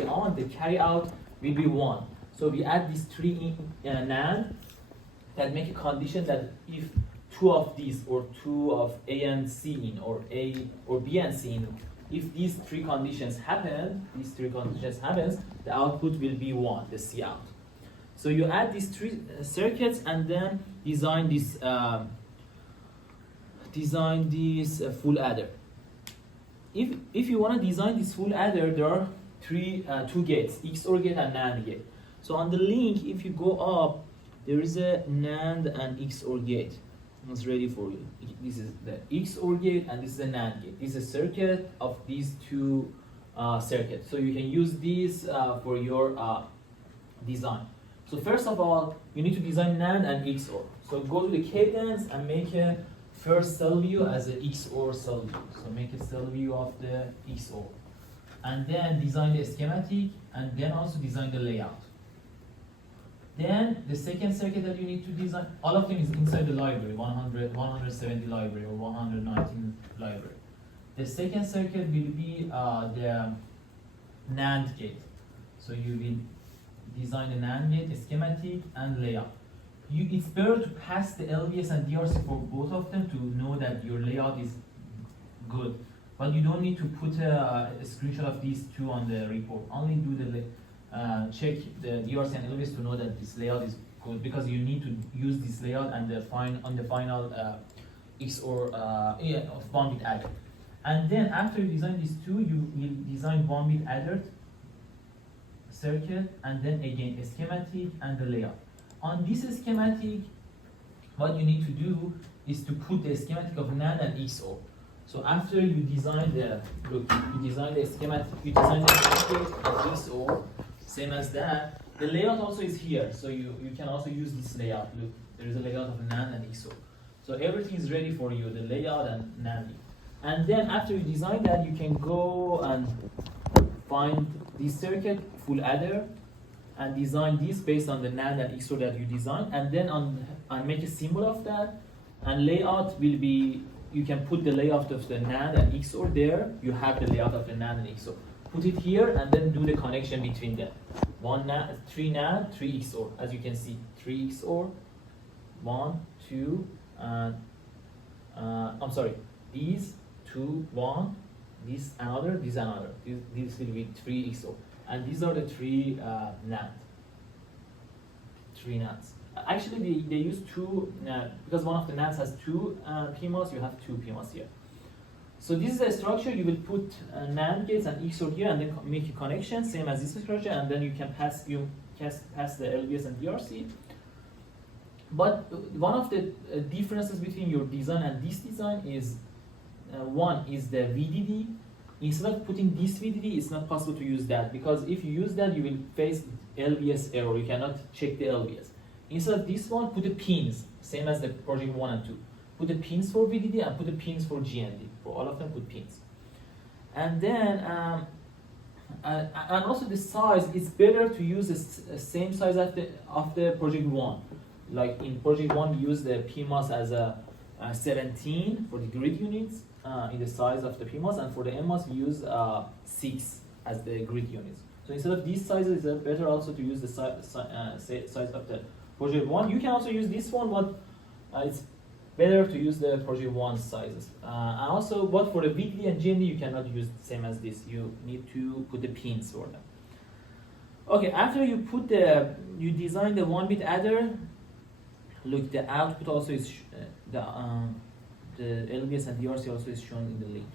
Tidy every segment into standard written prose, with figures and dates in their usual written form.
be on, the carry out will be 1. So we add these 3 NAND that make a condition that if 2 of these or 2 of A and C in, or A or B and C in, if these 3 conditions happen, the output will be 1, the C out. So you add these 3 circuits and then design this full adder. If you want to design this full adder, there are 2 gates, XOR gate and NAND gate. So on the link, if you go up, there is a NAND and XOR gate. It's ready for you. This is the XOR gate and this is a NAND gate. This is a circuit of these 2 circuits. So you can use these for your design. So first of all, you need to design NAND and XOR. So go to the Cadence and make a first cell view as an XOR cell view. So make a cell view of the XOR. And then design the schematic and then also design the layout. Then the second circuit that you need to design, all of them is inside the library, 170 library or 119 library. The second circuit will be the NAND gate. So you will design the NAND gate, schematic and layout. It's better to pass the LVS and DRC for both of them to know that your layout is good. But you don't need to put a screenshot of these 2 on the report. Only do the check the DRC and LVS to know that this layout is good, because you need to use this layout and on the final XOR of 1-bit adder. And then after you design these 2, you will design 1-bit adder circuit and then again a schematic and the layout. On this schematic, what you need to do is to put the schematic of NAND and XOR. So after you design the schematic, you design the schematic of XOR, same as that. The layout also is here, so you can also use this layout. Look, there is a layout of NAND and XOR. So everything is ready for you, the layout and NAND. And then after you design that, you can go and find this circuit, full adder, and design this based on the NAND and XOR that you design, and then make a symbol of that. And layout will be, you can put the layout of the NAND and XOR there. You have the layout of the NAND and XOR. Put it here and then do the connection between them. 3 NAND, 3 XOR. As you can see, 3 XOR, 1, 2, and these 2, 1, this another, this another. This will be 3 XOR. And these are the 3 NAND. 3 NANDs. Actually, they use 2 because one of the NANDs has 2 PMOS. You have 2 PMOS here. So this is the structure. You will put NAND gates and XOR here, and then make a connection, same as this structure, and then you can pass the LVS and DRC. But one of the differences between your design and this design is one is the VDD. Instead of putting this VDD, it's not possible to use that, because if you use that, you will face LVS error. You cannot check the LVS. Instead of this one, put the pins, same as the project 1 and 2. Put the pins for VDD and put the pins for GND. For all of them, put pins. And then, and also the size, it's better to use the same size of the project 1. Like in project 1, we use the PMOS as a 17 for the grid units in the size of the PMOS, and for the NMOS, we use 6 as the grid units. So instead of these sizes, it's better also to use the size of the project 1. You can also use this one, but it's better to use the project 1 sizes. And also, but for the VDD and GND, you cannot use the same as this. You need to put the pins for them. Okay, after you design the 1-bit adder. Look, the output also is the LVS and DRC also is shown in the link.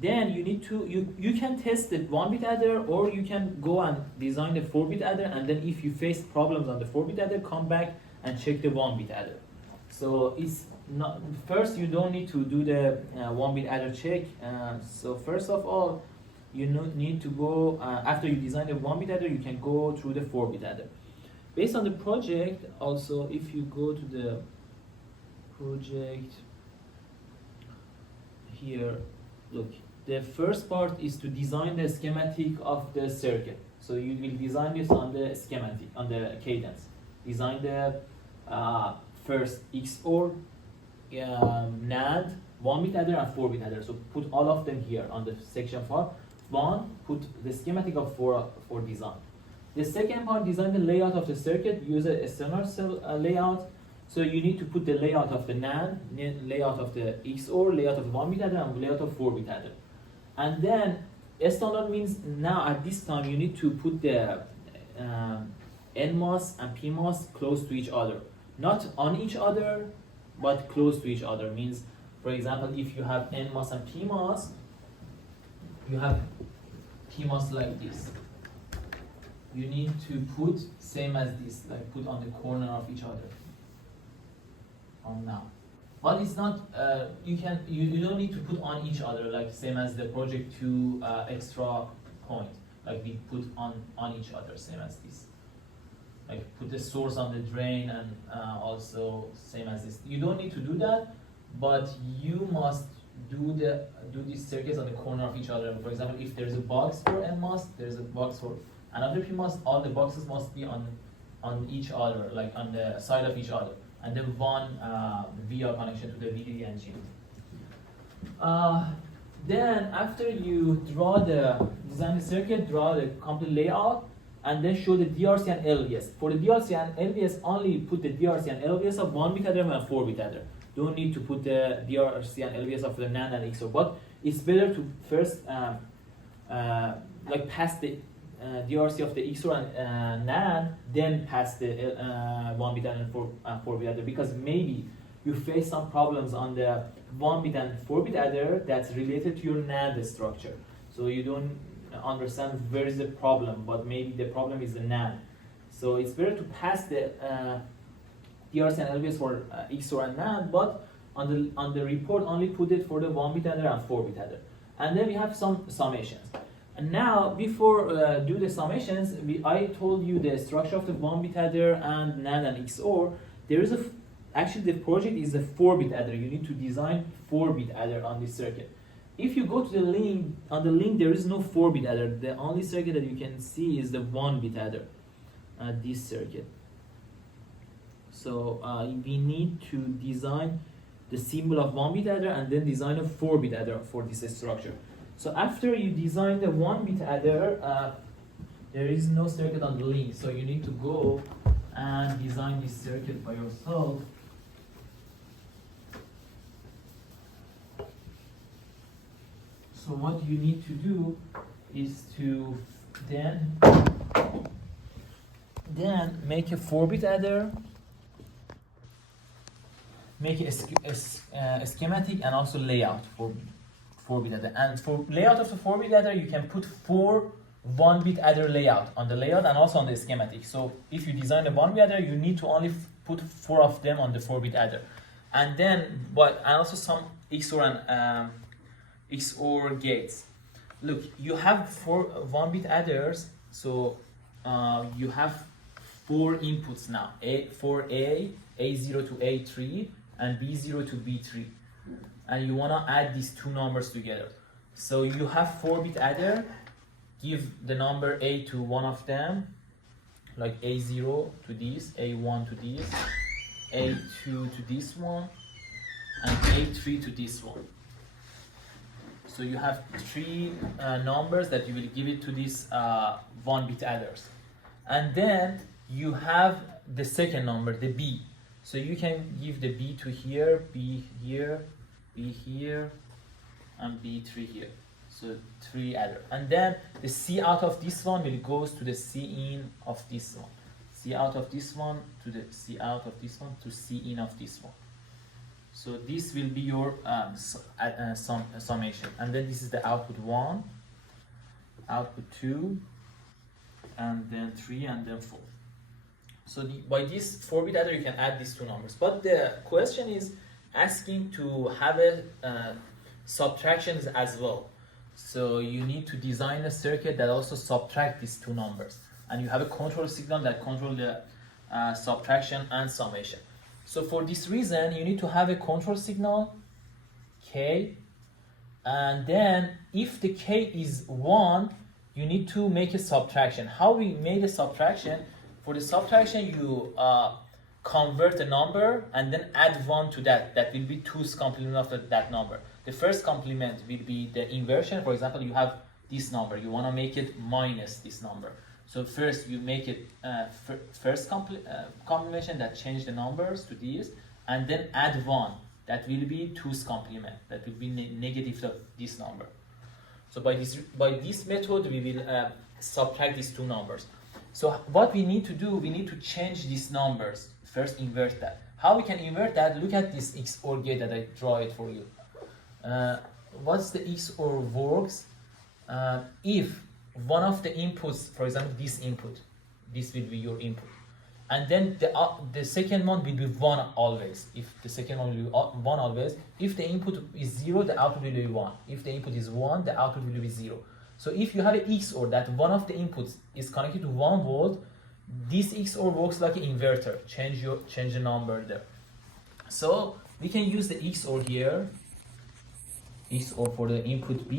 Then you need to you can test the 1-bit adder, or you can go and design the 4-bit adder, and then if you face problems on the 4-bit adder, come back and check the 1-bit adder. So it's not, first you don't need to do the 1-bit adder check. So first of all, you need to go after you design the 1-bit adder, you can go through the 4-bit adder. Based on the project, also, if you go to the project here, look, the first part is to design the schematic of the circuit. So you will design this on the schematic, on the Cadence. Design the first XOR, NAND, 1-bit adder, and 4-bit adder. So put all of them here on the section 4. one, put the schematic of for design. The second part, design the layout of the circuit, use a standard cell layout. So you need to put the layout of the NAND, layout of the XOR, layout of 1-bit adder, and layout of 4-bit adder. And then standard means now at this time you need to put the NMOS and PMOS close to each other. Not on each other, but close to each other. Means, for example, if you have NMOS and PMOS, you have PMOS like this. You need to put same as this, like put on the corner of each other. On now. But it's not, you don't need to put on each other, like same as the project 2 extra point. Like we put on each other, same as this. Like put the source on the drain and also same as this. You don't need to do that, but you must do these circuits on the corner of each other. For example, if there's a box for NMOS, there's a box for another PMOS, all the boxes must be on each other, like on the side of each other. And then one VR connection to the VDD engine. Then after you design the circuit, draw the complete layout, and then show the DRC and LVS. For the DRC and LVS, only put the DRC and LVS of 1-bit adder and 4-bit adder. Don't need to put the DRC and LVS of the NAND and XOR. But it's better to first like pass the DRC of the XOR and NAND, then pass the 1-bit and 4-bit adder, because maybe you face some problems on the 1-bit and 4-bit adder that's related to your NAND structure. So you don't understand where is the problem, but maybe the problem is the NAND. So it's better to pass the DRC and LVS for XOR and NAND, but on the report only put it for the 1-bit adder and 4-bit adder. And then we have some summations. And now, before do the summations, I told you the structure of the 1-bit adder and NAND and XOR. There is actually the project is a 4-bit adder. You need to design 4-bit adder on this circuit. If you go to the link, on the link there is no 4-bit adder. The only circuit that you can see is the 1-bit adder, this circuit. So we need to design the symbol of 1-bit adder and then design a 4-bit adder for this structure. So after you design the 1-bit adder, there is no circuit on the link. So you need to go and design this circuit by yourself. So what you need to do is to then make a 4-bit adder, make a schematic and also layout for 4-bit adder. And for layout of the 4-bit adder, you can put 4 1-bit adder layout on the layout and also on the schematic. So if you design a 1-bit adder, you need to only put 4 of them on the 4-bit adder. And then, and also some XOR and XOR gates. Look, you have 4 1-bit adders, so you have 4 inputs now. For A0 to A3, and B0 to B3. And you wanna add these 2 numbers together. So you have 4-bit adder, give the number A to one of them, like A0 to this, A1 to this, A2 to this one, and A3 to this one. So you have 3 numbers that you will give it to these 1-bit adders. And then you have the second number, the B. So you can give the B to here, B here, B here, and B3 here. So 3 adder. And then the C out of this one will goes to the C in of this one. C out of this one to the C out of this one to C in of this one. So this will be your summation. And then this is the output 1, output 2, and then 3, and then 4. So by this 4-bit adder, you can add these 2 numbers. But the question is asking to have a subtractions as well. So you need to design a circuit that also subtract these 2 numbers. And you have a control signal that control the subtraction and summation. So for this reason, you need to have a control signal, K. And then if the K is 1, you need to make a subtraction. How we made a subtraction? For the subtraction, you convert a number and then add 1 to that. That will be 2's complement of that number. The first complement will be the inversion. For example, you have this number. You want to make it minus this number. So first you make it first complementation that change the numbers to this, and then add 1. That will be 2's complement. That will be negative of this number. So by this method we will subtract these two numbers. So what we need to do, we need to change these numbers. First invert that. How we can invert that? Look at this XOR gate that I draw it for you. What's the XOR works? If one of the inputs, for example this input, this will be your input, and then the second one will be 1 always. If the second one will be 1 always, if the input is 0, the output will be 1. If the input is 1, the output will be 0. So if you have an XOR that one of the inputs is connected to 1 volt, this XOR works like an inverter. Change the number there. So we can use the XOR here, XOR for the input B.